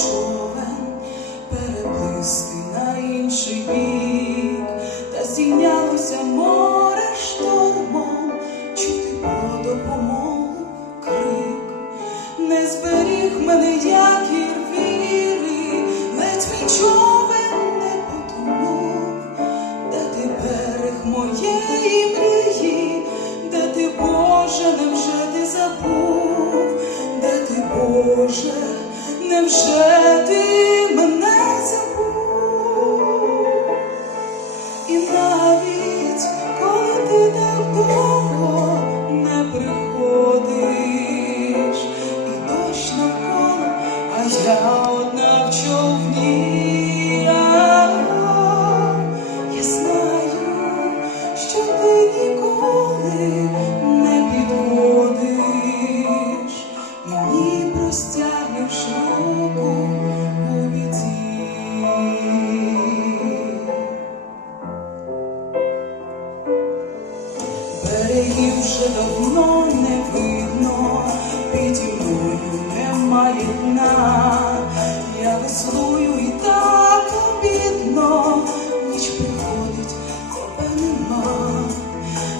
човен переплисти на інший бік, та зійнялося море штормом, ти по допомогу крик, не зберіг мене, як і віри, ледь мій човен не потонув, де ти берег моєї мрії, де ти Боже, невже ти забув, де ти Боже невже ти мене забув? І навіть коли ти так довго не приходиш, і дощ навколо, а я Берегів вже давно не видно, піді мною немає дна. Я веслую і так обідно, ніч приходить, тебе нема.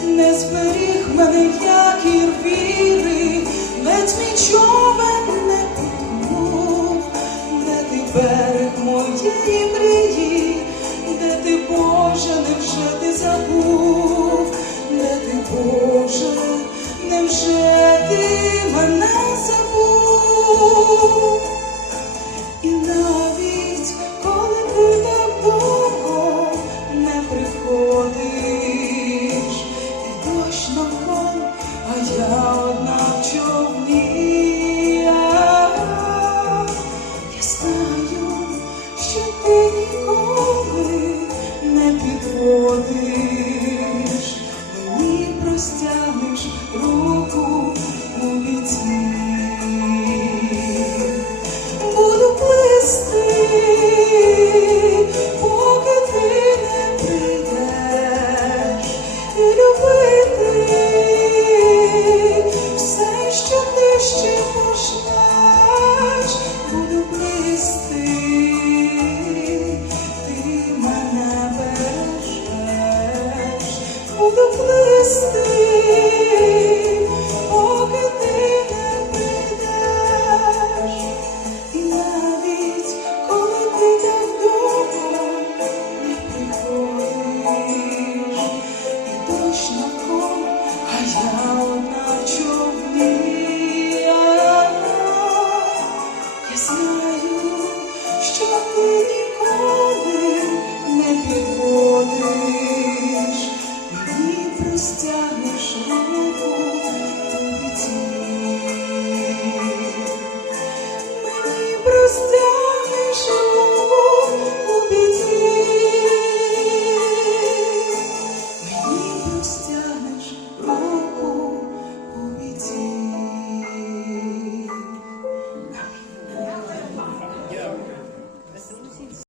Не зберіг мене якір віри, ледь мій човен не потонув, де ти берег моєї мрії, де ти, Боже, невже ти забув, Боже, невже ти мене забув? Vestimos